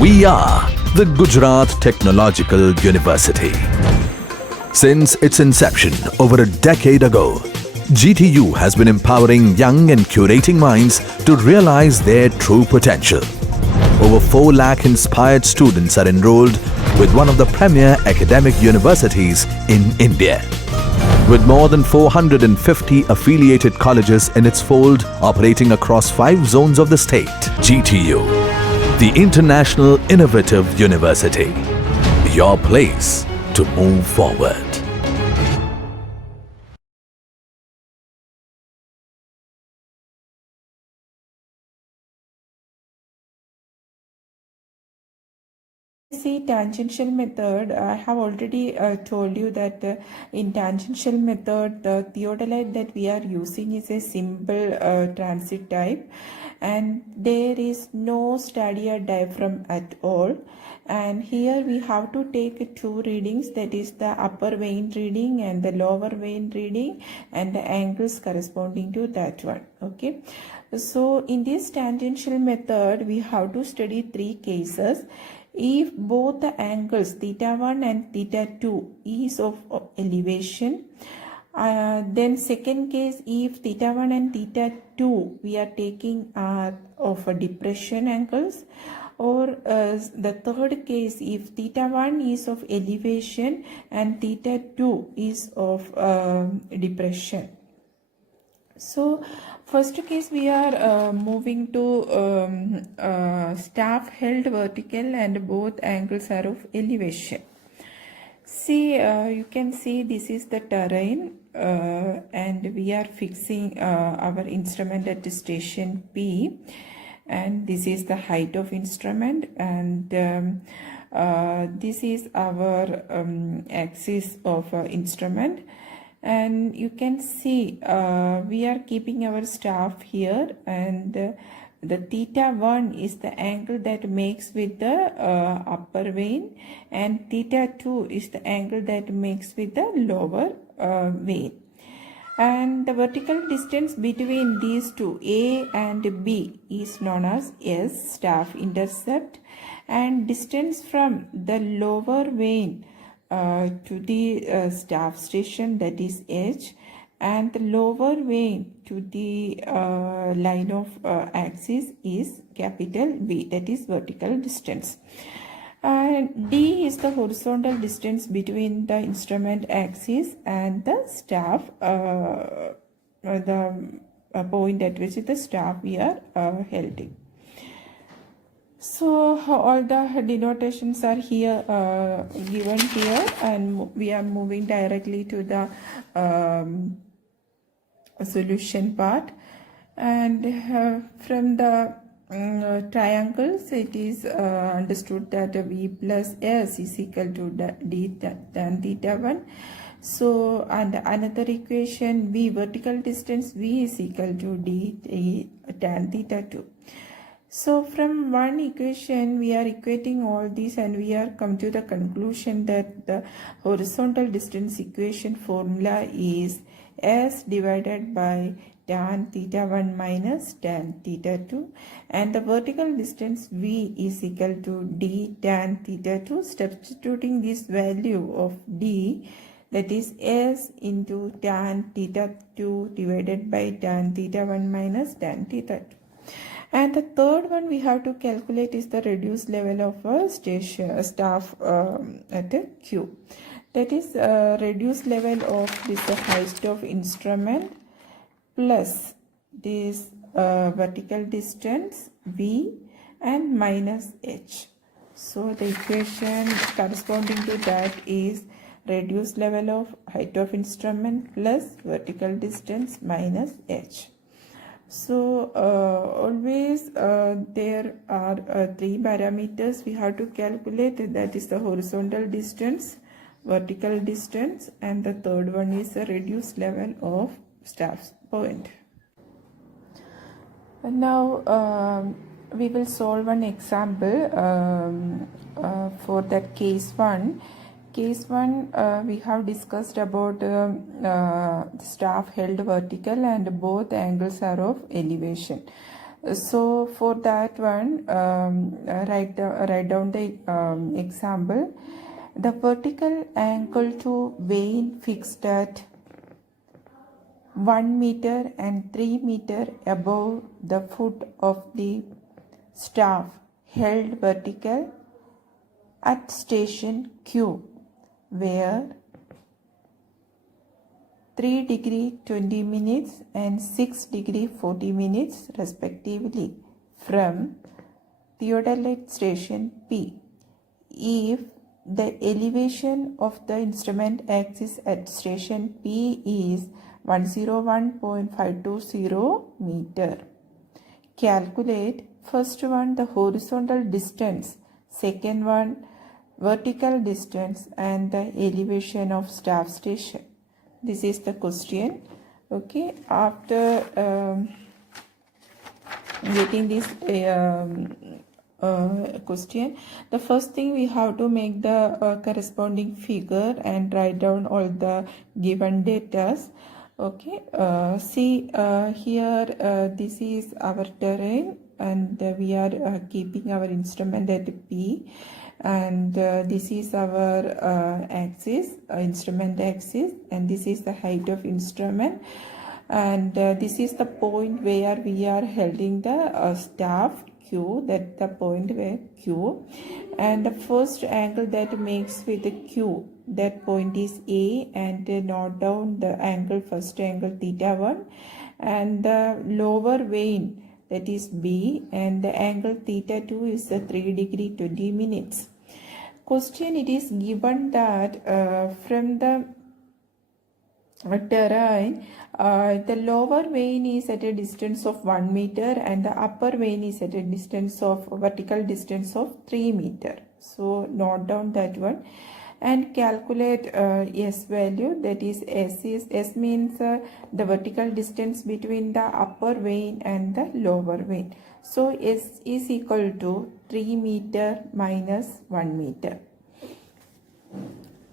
We are the Gujarat Technological University. Since its inception over a decade ago, GTU has been empowering young and curating minds to realize their true potential. Over 4 lakh inspired students are enrolled with one of the premier academic universities in India. With more than 450 affiliated colleges in its fold operating across 5 zones of the state, GTU, the International Innovative University, your place to move forward. See, tangential method, I have already told you that in tangential method, the theodolite that we are using is a simple transit type, and there is no stadia diaphragm at all. And here we have to take 2 readings, that is the upper vein reading and the lower vein reading, and the angles corresponding to that one. Okay, so in this tangential method we have to study 3 cases. If both the angles theta 1 and theta 2 is of elevation, then second case, if theta 1 and theta 2 we are taking of a depression angles, or the third case, if theta 1 is of elevation and theta 2 is of depression. So first case we are moving to staff held vertical and both angles are of elevation. See, you can see this is the terrain and we are fixing our instrument at station P, and this is the height of instrument, and this is our axis of instrument. And you can see we are keeping our staff here, and the theta 1 is the angle that makes with the upper vein, and theta 2 is the angle that makes with the lower vein. And the vertical distance between these two, A and B, is known as S, staff intercept, and distance from the lower vein to the staff station, that is H, and the lower vein to the line of axis is capital V, that is vertical distance. And D is the horizontal distance between the instrument axis and the staff, the point at which the staff we are holding. So all the denotations are here given here, and we are moving directly to the solution part. And from the triangles, it is understood that V plus S is equal to D tan theta 1. So, and another equation, V vertical distance V is equal to D tan theta 2. So from one equation we are equating all these, and we are come to the conclusion that the horizontal distance equation formula is S divided by tan theta 1 minus tan theta 2, and the vertical distance V is equal to D tan theta 2. Substituting this value of D, that is S into tan theta 2 divided by tan theta 1 minus tan theta 2. And the third one we have to calculate is the reduced level of a staff at a Q. That is reduced level of this height of instrument plus this vertical distance V and minus H. So the equation corresponding to that is reduced level of height of instrument plus vertical distance minus H. So always there are 3 parameters we have to calculate, that is the horizontal distance, vertical distance, and the third one is the reduced level of staff point. And now we will solve one example for that case 1. Case 1 we have discussed about staff held vertical and both angles are of elevation. So for that one, write down the example. The vertical angle to vane fixed at 1 meter and 3 meter above the foot of the staff held vertical at station Q, where 3 degree 20 minutes and 6 degree 40 minutes respectively from theodolite station P. If the elevation of the instrument axis at station P is 101.520 meter. Calculate first one the horizontal distance, second one vertical distance, and the elevation of staff station. This is the question. Okay, after getting this question, the first thing we have to make the corresponding figure and write down all the given datas. Okay, see here this is our terrain, and we are keeping our instrument at P, and this is our axis, instrument axis, and this is the height of instrument, and this is the point where we are holding the staff Q, that the point where Q, and the first angle that makes with the Q, that point is A, and note down the angle, first angle theta 1, and the lower vane, that is B, and the angle theta 2 is the 3 degree 20 minutes. Question, it is given that from the terrain, the lower vane is at a distance of 1 meter and the upper vane is at a distance of vertical distance of 3 meter. So note down that one and calculate S value, that is S means the vertical distance between the upper vane and the lower vane. So S is equal to 3 meter minus 1 meter.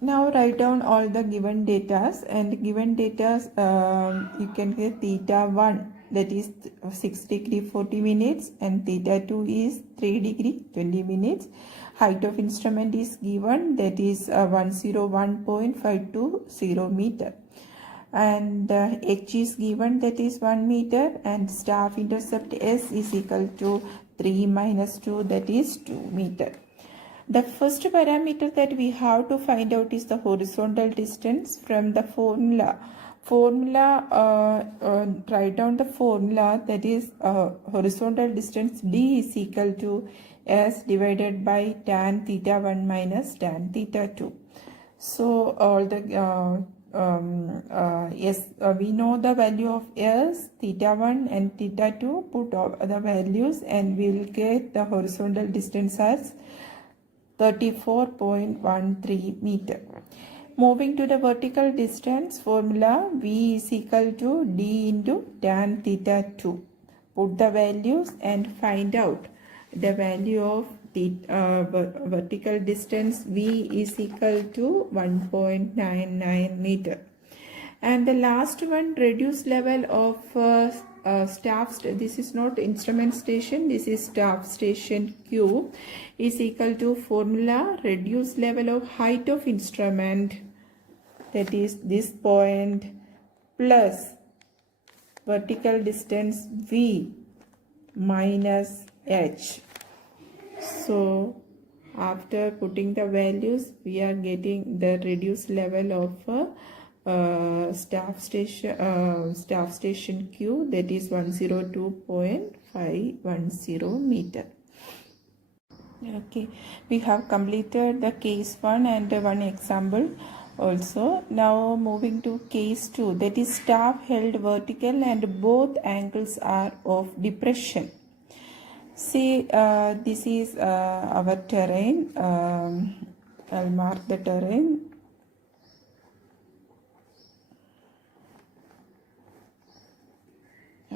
Now write down all the given datas, and given datas you can get theta 1, that is 6 degree 40 minutes, and theta 2 is 3 degree 20 minutes. Height of instrument is given, that is 101.520 meter, and H is given, that is 1 meter, and staff intercept S is equal to 3 minus 2, that is 2 meter. The first parameter that we have to find out is the horizontal distance. From the formula, write down the formula, that is horizontal distance D is equal to S divided by tan theta 1 minus tan theta 2. So all the we know the value of S, theta 1 and theta 2, put all the values and we will get the horizontal distance as 34.13 meter. Moving to the vertical distance formula, V is equal to D into tan theta 2. Put the values and find out the value of the vertical distance. V is equal to 1.99 meter. And the last one, reduced level of staff, this is not instrument station, this is staff station Q, is equal to formula reduced level of height of instrument, that is this point, plus vertical distance V minus H. So after putting the values, we are getting the reduced level of staff station Q, that is 102.510 meter. Okay, we have completed the case 1 and one example also. Now moving to case 2, that is staff held vertical and both angles are of depression. See, this is our terrain. I'll mark the terrain.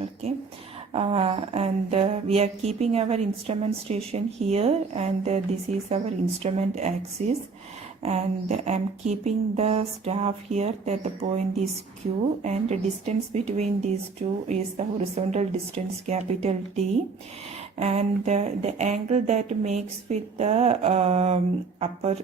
Okay, and we are keeping our instrument station here, and this is our instrument axis, and I'm keeping the staff here that the point is Q, and the distance between these two is the horizontal distance capital T, and the angle that makes with the upper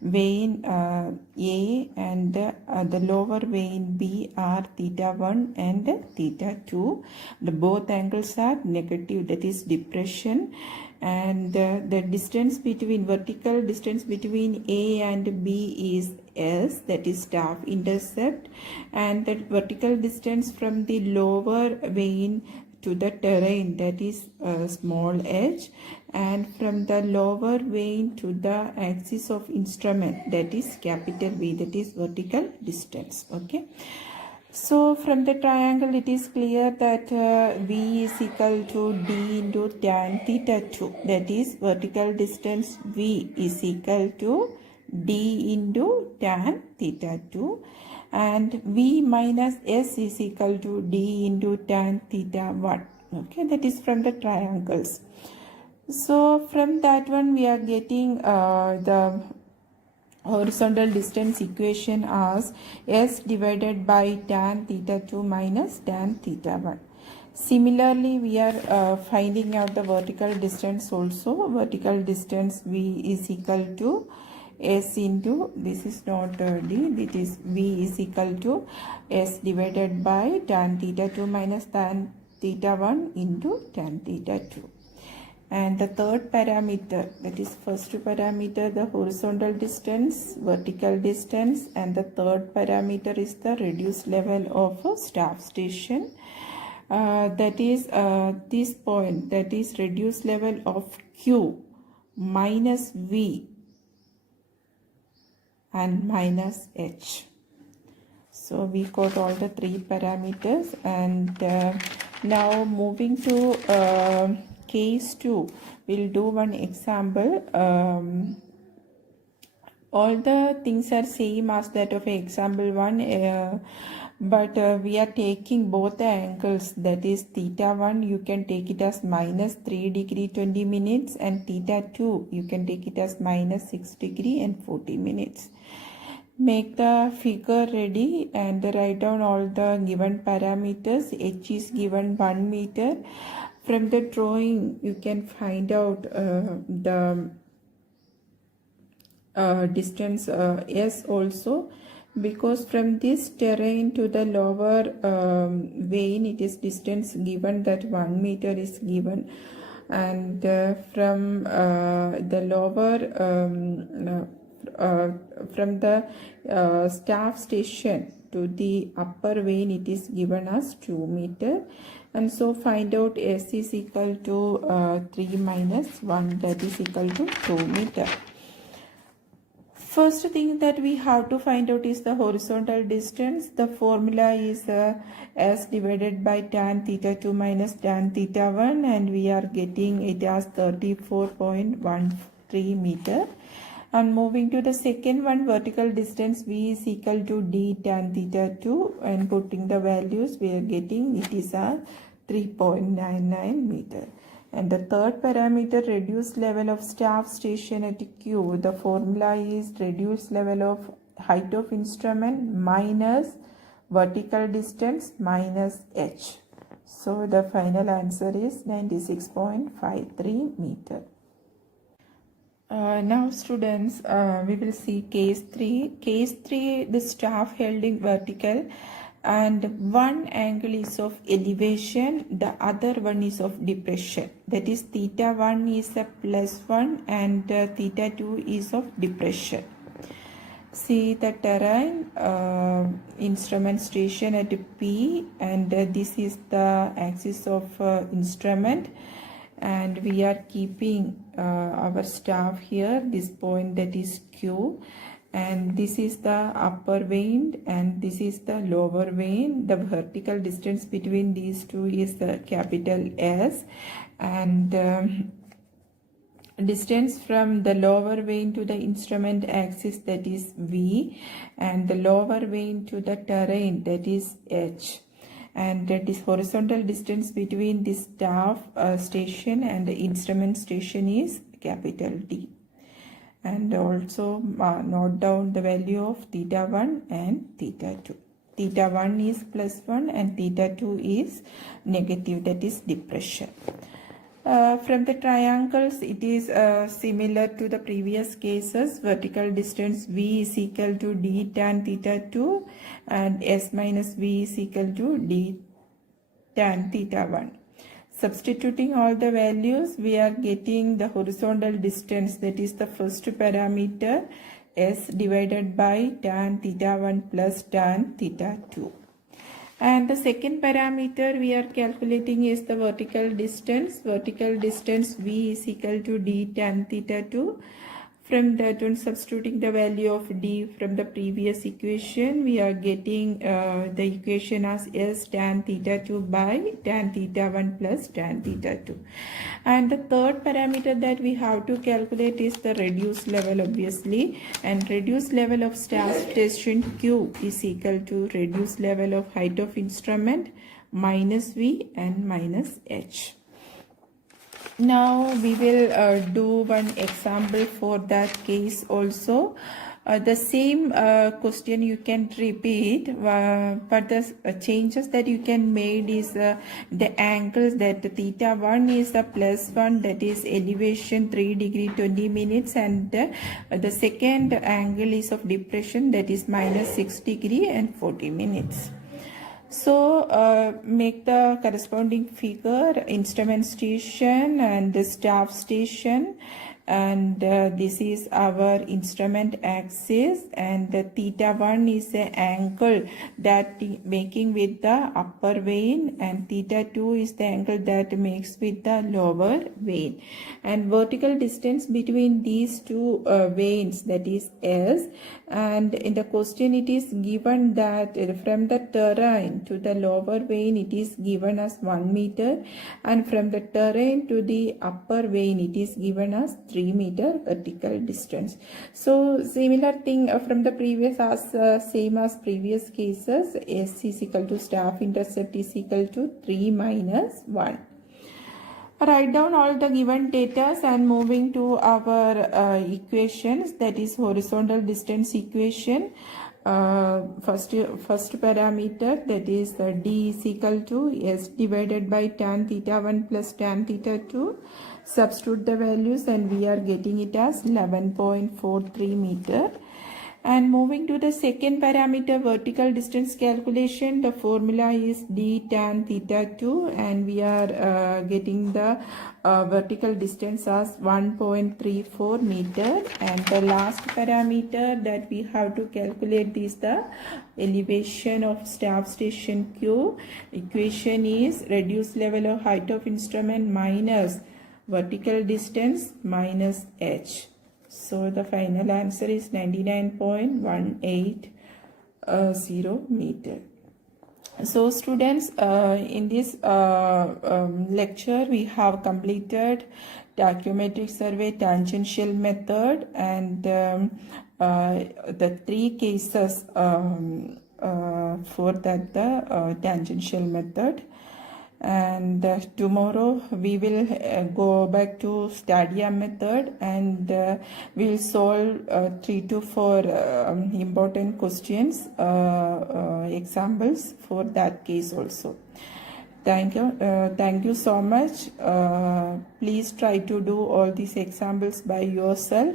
vein A and the lower vein B are theta 1 and theta 2. The both angles are negative, that is depression, and the distance between vertical distance between A and B is S, that is staff intercept, and the vertical distance from the lower vein to the terrain, that is small h, and from the lower vein to the axis of instrument, that is capital V, that is vertical distance. Okay, so from the triangle it is clear that V is equal to D into tan theta 2, that is vertical distance V is equal to D into tan theta 2, and V minus S is equal to D into tan theta 1. Okay, that is from the triangles. So from that one we are getting the horizontal distance equation as S divided by tan theta 2 minus tan theta 1. Similarly, we are finding out the vertical distance also. Vertical distance V is equal to S into, this is not D, it is V is equal to S divided by tan theta 2 minus tan theta 1 into tan theta 2. And the third parameter, that is first parameter, the horizontal distance, vertical distance, and the third parameter is the reduced level of a staff station. That is this point, that is reduced level of Q minus V and minus H. So we got all the three parameters, and now moving to case 2, we'll do one example. All the things are same as that of example 1, but we are taking both the angles, that is theta 1 you can take it as minus 3 degree 20 minutes, and theta 2 you can take it as minus 6 degree and 40 minutes. Make the figure ready and write down all the given parameters. H is given 1 meter. From the drawing you can find out the distance S also, because from this terrain to the lower vein it is distance given that 1 meter is given, and from the lower from the staff station to the upper vein it is given as 2 meter, and so find out S is equal to 3 minus 1, that is equal to 2 meter. First thing that we have to find out is the horizontal distance. The formula is S divided by tan theta 2 minus tan theta 1, and we are getting it as 34.13 meter. And moving to the second one, vertical distance V is equal to D tan theta 2, and putting the values we are getting it is a 3.99 meter. And the third parameter, reduced level of staff station at Q, the formula is reduced level of height of instrument minus vertical distance minus H. So the final answer is 96.53 meter. Now students, we will see case 3. Case 3, the staff held in vertical, and one angle is of elevation, the other one is of depression. That is theta 1 is a +1 and theta 2 is of depression. See the terrain, instrument station at P, and this is the axis of instrument, and we are keeping our staff here, this point that is Q, and this is the upper vein and this is the lower vein. The vertical distance between these two is the capital S, and distance from the lower vein to the instrument axis, that is V, and the lower vein to the terrain, that is H, and that is horizontal distance between the staff station and the instrument station is capital D. and also note down the value of theta 1 and theta 2. Theta 1 is plus 1 and theta 2 is negative, that is depression. From the triangles, it is similar to the previous cases. Vertical distance V is equal to d tan theta 2 and S minus V is equal to d tan theta 1. Substituting all the values, we are getting the horizontal distance, that is the first parameter, S divided by tan theta 1 plus tan theta 2. And the second parameter we are calculating is the vertical distance. Vertical distance V is equal to d tan theta 2. From that one, substituting the value of d from the previous equation, we are getting the equation as S tan theta 2 by tan theta 1 plus tan theta 2. And the third parameter that we have to calculate is the reduced level, obviously. And reduced level of staff station Q is equal to reduced level of height of instrument minus V and minus H. Now we will do one example for that case also. The same question you can repeat, but the changes that you can make is the angles, that theta 1 is the plus 1, that is elevation 3 degree 20 minutes, and the second angle is of depression, that is minus 6 degree and 40 minutes. So make the corresponding figure, instrument station and the staff station, and this is our instrument axis, and the theta 1 is the angle that making with the upper vane, and theta 2 is the angle that makes with the lower vane. And vertical distance between these two vanes, that is S, and in the question it is given that from the terrain to the lower vane it is given as 1 meter, and from the terrain to the upper vane it is given as 3 meter vertical distance. So similar thing from the previous, as same as previous cases, S is equal to staff intercept is equal to 3 minus 1. Write down all the given data and moving to our equations, that is horizontal distance equation. First parameter, that is d is equal to S divided by tan theta 1 plus tan theta 2. Substitute the values and we are getting it as 11.43 meter. And moving to the second parameter, vertical distance calculation, the formula is d tan theta 2, and we are getting the vertical distance as 1.34 meter. And the last parameter that we have to calculate is the elevation of staff station Q. Equation is reduced level of height of instrument minus vertical distance minus H. So the final answer is 99.180 meter. So students, in this lecture we have completed tachymetric survey tangential method, and the three cases for that the tangential method. And tomorrow we will go back to stadia method, and we'll solve 3 to 4 important questions, examples for that case also. Thank you so much. Please try to do all these examples by yourself.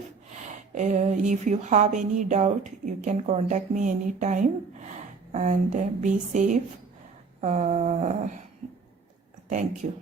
If you have any doubt, you can contact me anytime, and be safe. Thank you.